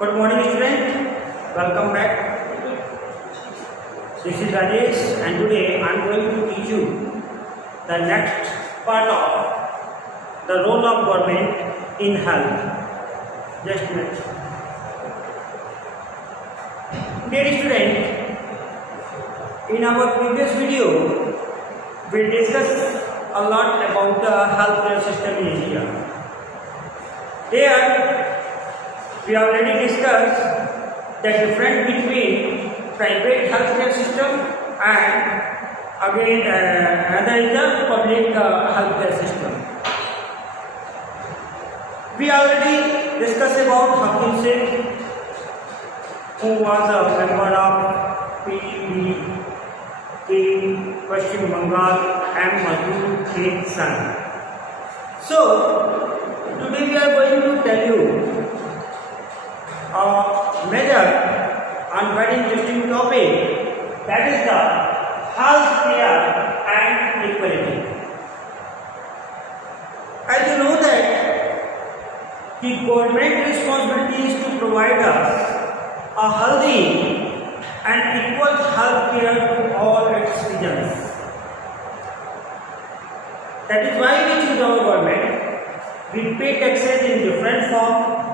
Good morning student, welcome back. This is Rajesh and today I am going to teach you the next part of the role of government in health. Just a minute. Dear student, in our previous video we discussed a lot about the healthcare system in India. Here we already discussed the difference between private healthcare system and again another is the public healthcare system. We already discussed about Hakim Singh, who was a member of PDP in Western Bengal and Madhu Khan's son. So today we are going to tell you a major and very interesting topic, that is the health care and equality. As you know that the government responsibility is to provide us a healthy and equal health care to all its citizens. That is why we choose our government. We pay taxes in different form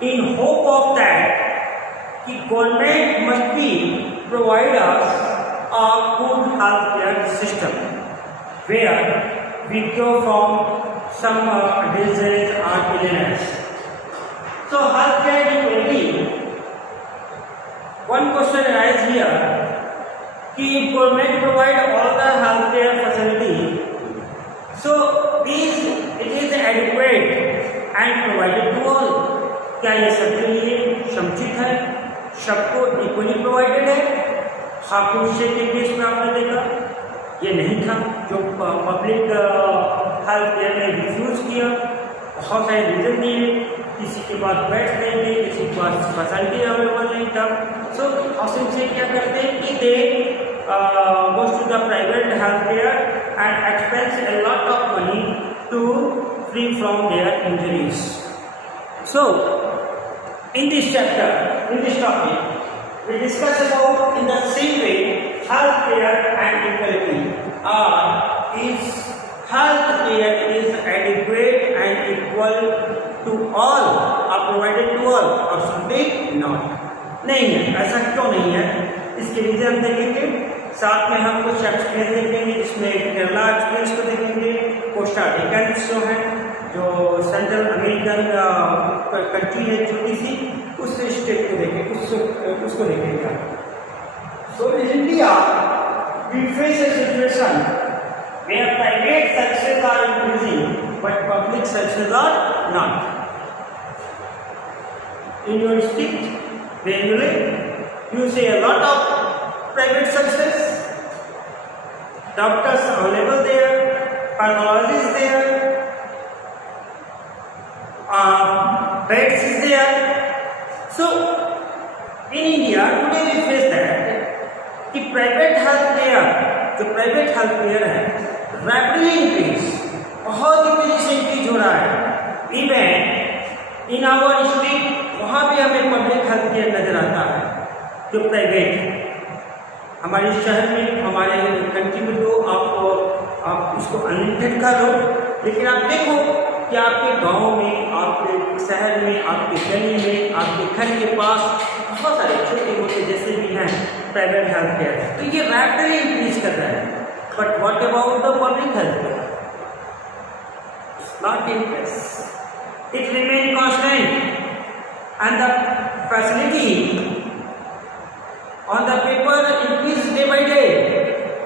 in hope of that the government must be provide us a good healthcare system where we cure from some disease or illness. So healthcare equality. One question arises here: the government provide all the healthcare facility, so it is adequate and provided to all. क्या ये सबके लिए समुचित है, सबको equally provided है? हाकिम शेख के केस में आपने देखा ये नहीं था, जो पब्लिक हेल्थ केयर ने रिफ्यूज किया, बहुत सारे रीजन दिए, किसी के पास बेड्स नहीं थे, किसी के पास फैसिलिटी अवेलेबल नहीं था. सो हाकिम शेख क्या करते हैं कि they goes to the private health care and expense a lot of money to free from their injuries. So in this chapter, in this topic, we discuss about in the same way health care and equality. Is health care is adequate and equal to all, are provided to all, or something not? नहीं है. ऐसा क्यों नहीं है? इसके reason देखेंगे, साथ में हम कुछ एक्सपीरियंस देखेंगे, जिसमें केरला एक्सपीरियंस को देखेंगे, कोस्टा रिकन जो है, जो सेंट्रल अमेरिकन कंट्री है छोटी सी, उस स्टेट को देखें, उसको देखेंगे. So in India we face a situation where private services are increasing but public services are not. In your state where you live you see a lot of private services, doctors available there, pathologists there, beds is there. So in India today we face that कि private health care, जो private health care है rapidly increase, बहुत ही तेजी से increase हो रहा है. Even in our state वहाँ भी हमें public health care नजर आता है जो प्राइवेट है. हमारे शहर में, हमारे कंट्री में तो आप इसको अनलिमिटेड कर लो, लेकिन आप देखो कि आपके गांव में, आपके शहर में, आपके गली में, आपके घर के पास बहुत सारे छोटे मोटे जैसे भी हैं प्राइवेट हेल्थ केयर, तो ये रैपिडली इंक्रीज कर रहा है. But what about the public health care? Not increase, it remain constant and the facility on the paper increase day by day,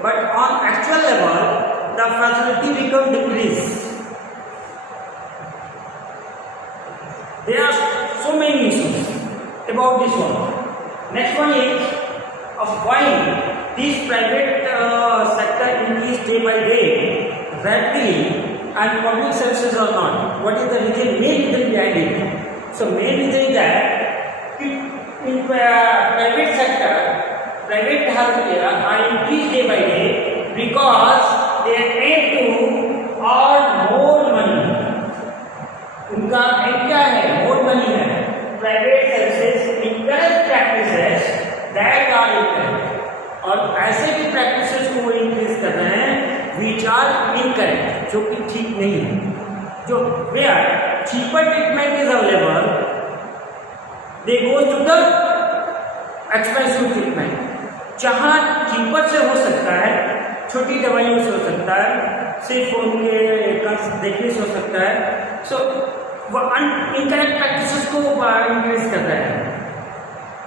but on actual level the facility become decrease. There are so many issues about this one. Next one is of why this private sector increase day by day rapidly and public services are not. What is the reason? Main reason behind it. So main reason is that in private sector, private health care are increased day by day because they aim to earn more money. उनका M क्या है? More money है. Are incorrect, और ऐसे भी practices को वो increase कर रहे हैं विच आर इनकरेक्ट, जो कि ठीक नहीं है। जो where cheaper treatment is available they goes to the expensive treatment. जहाँ चीपर से हो सकता है, छोटी दवाइयों से हो सकता है, सिर्फ उनके देखने से हो सकता है, सो वो इनकरेक्ट प्रैक्टिसेस को इंक्रीज कर रहे हैं।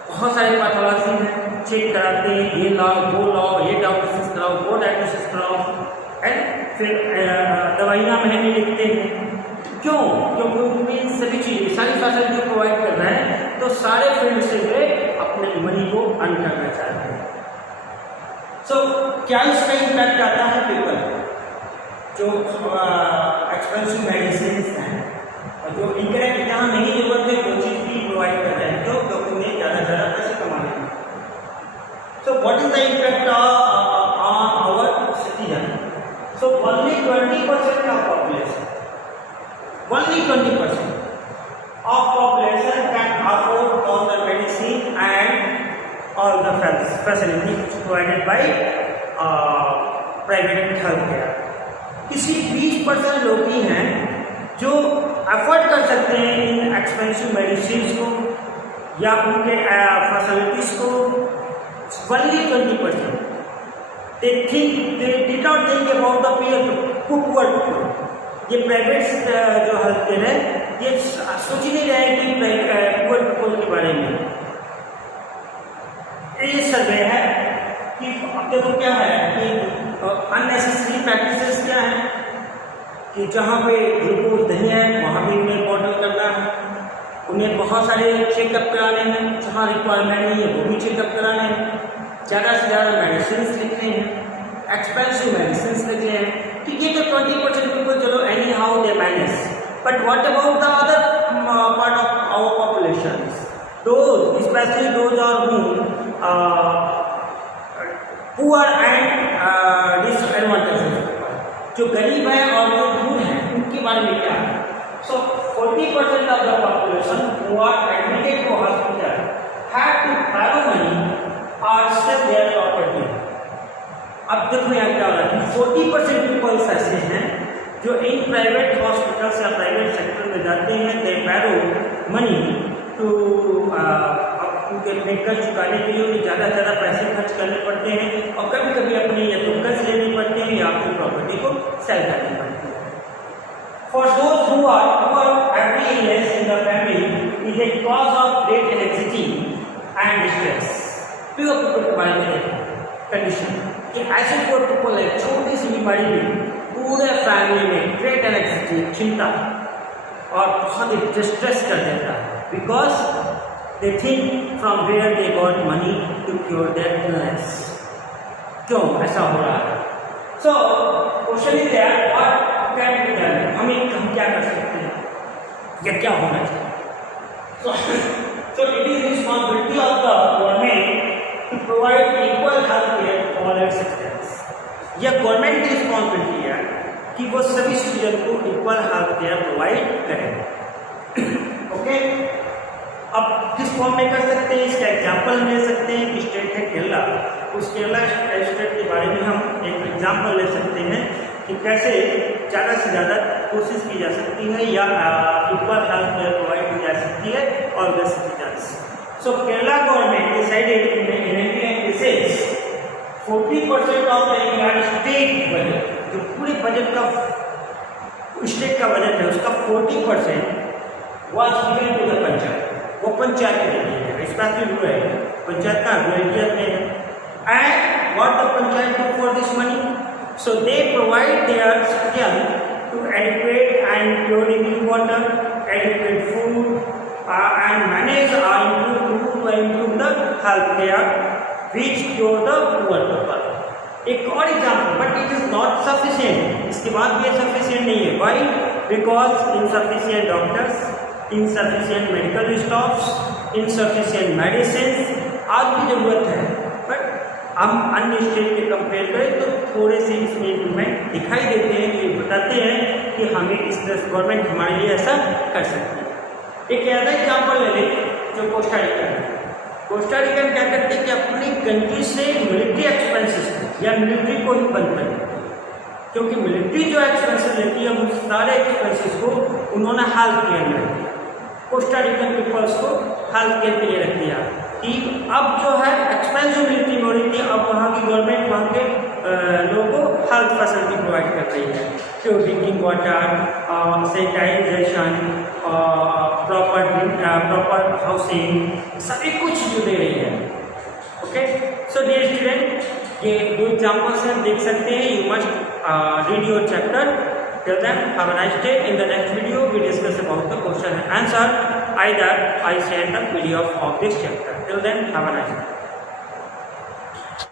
बहुत सारे पैथोलॉजी हैं, चेक कराते हैं, ये लाओ वो लाओ, ये डायग्नोसिस कराओ वो डायग्नोसिस कराओ, एंड फिर दवाइयाँ महंगी लिखते हैं। क्यों? क्योंकि उनमें सभी चीज़ें सारी फैसिलिटी प्रोवाइड कर रहे हैं, तो सारे फील्ड से वे अपने मनी को अर्न करना चाहते हैं। सो क्या इसका इम्पैक्ट आता है पीपल जो एक्सपेंसिव मेडिसिन हैं और जो इनकरेक्ट जहाँ नहीं जरूरत है वो चीज़ भी प्रोवाइड कर रहे हैं, तो उन्हें ज़्यादा पैसे कमाने हैं। So what is the impact on our citizen? So only 20% of population, only 20% of population can afford all the medicine and all the facilities provided by private healthcare. किसी 20% लोग ही हैं जो अफोर्ड कर सकते हैं इन एक्सपेंसिव मेडिसिन को या उनके फैसिलिटीज को। only 20%. They did not think about the poor people. ये प्राइवेट जो हेल्थ केयर है ये सोच ही नहीं रहे कि पुअर पीपल के बारे में। ये सर्वे है कि अब देखो क्या है कि अननेसेसरी प्रैक्टिसेस क्या है कि जहाँ पे ग्लूकोज नहीं है वहाँ भी उन्हें बॉटल करना है, उन्हें बहुत सारे चेकअप कराने हैं, जहाँ रिक्वायरमेंट नहीं है वो भी चेकअप कराने हैं, ज़्यादा से ज़्यादा मेडिसिन लिखने हैं, एक्सपेंसिव मेडिसिन लिखने हैं। ठीक है, तो 20% पीपल चलो anyhow they manage, but what about the other part of our population, those specially those are poor and disadvantages, जो गरीब है और जो दूर है उनके बारे में क्या है? So 40% of the population who are admitted to hospital have to borrow money or sell their property. अब देखो यहाँ क्या हो रहा है कि 40% पीपल्स ऐसे हैं जो इन प्राइवेट हॉस्पिटल्स या प्राइवेट सेक्टर में जाते हैं, दे बैरो मनी टू उनके मेडिकल चुकाने के लिए उन्हें ज़्यादा से ज़्यादा पैसे खर्च करने पड़ते हैं और कभी कभी अपने या तो कर्ज लेने पड़ते हैं या अपनी प्रॉपर्टी को सेल करनी पड़ती है। For those who are poor, every illness in the family is a cause of great anxiety and stress. Poor people के बारे में कंडीशन कि ऐसे पुअर पीपल है छोटी सी बीमारी में पूरे फैमिली में ग्रेट एंग्जाइटी, चिंता और बहुत ही डिस्ट्रेस कर देता है, because they think from where they got money to cure their illness. क्यों ऐसा हो रहा है? So question is that what can be done, हम क्या कर सकते हैं या क्या होना चाहिए? So it is responsibility of the government to provide equal health care to all its citizens. यह गवर्नमेंट की रिस्पॉन्सिबिलिटी है कि वो सभी सिटीजन को इक्वल हेल्थ केयर प्रोवाइड करें। ओके, अब किस फॉर्म में कर सकते हैं इसका एग्जाम्पल ले सकते हैं कि स्टेट है केरला, उस केरला स्टेट के बारे में हम एक एग्जाम्पल ले सकते हैं कि कैसे ज़्यादा से ज़्यादा कोशिश की जा सकती है या इक्वल हेल्थ केयर प्रोवाइड की जा सकती है और the citizens. So Kerala government decided in 1996 40% of the entire state budget, जो पूरे बजट का स्टेट का बजट है उसका 40% was given to the panchayat, वो पंचायत के लिए है, स्पेशली रूरल पंचायत का रूरल में है। And what the panchayat do for this money? So they provide their citizens to adequate and pure drinking water, adequate food, and manage or improve the health care which cure the poor people. एक और example, but it is not sufficient, इसके बाद भी ये sufficient नहीं है। Why? Because insufficient doctors, insufficient medical staffs, insufficient medicine आज भी जरूरत है, बट हम अन्य स्टेट के कंपेयर करें तो थोड़े से इसमें इम्प्रूवमेंट दिखाई देते हैं, जो बताते हैं कि हमें इस गवर्नमेंट हमारे लिए ऐसा कर सकती है। एक ऐसा एग्जाम्पल ले लें जो कोस्टा रिका है। कोस्टा रिका क्या करते हैं कि अपने कंट्री से मिलिट्री एक्सपेंसेस या मिलिट्री को ही बंद कर दिया, क्योंकि मिलिट्री जो एक्सपेंसेस लेती है उन सारे एक्सपेंसेस को उन्होंने हेल्थ केयर में रख दिया, कोस्टा रिकन पीपल्स को हेल्थ केयर के लिए रख दिया कि अब जो है एक्सपेंस जो मिलिट्री हो रही थी, अब वहाँ की गवर्नमेंट वहाँ के लोगों को हेल्थ फैसिलिटी प्रोवाइड कर रही है, pure drinking water, sanitization, proper housing, सभी कुछ जो दे रही है। ओके, सो डियर स्टूडेंट, ये दो एग्जाम्पल्स हैं, देख सकते हैं। You must read your chapter. Till then, have a nice day. In the next video, we discuss about the question and answer. Either I share the PDF of this chapter. Till then, have a nice day.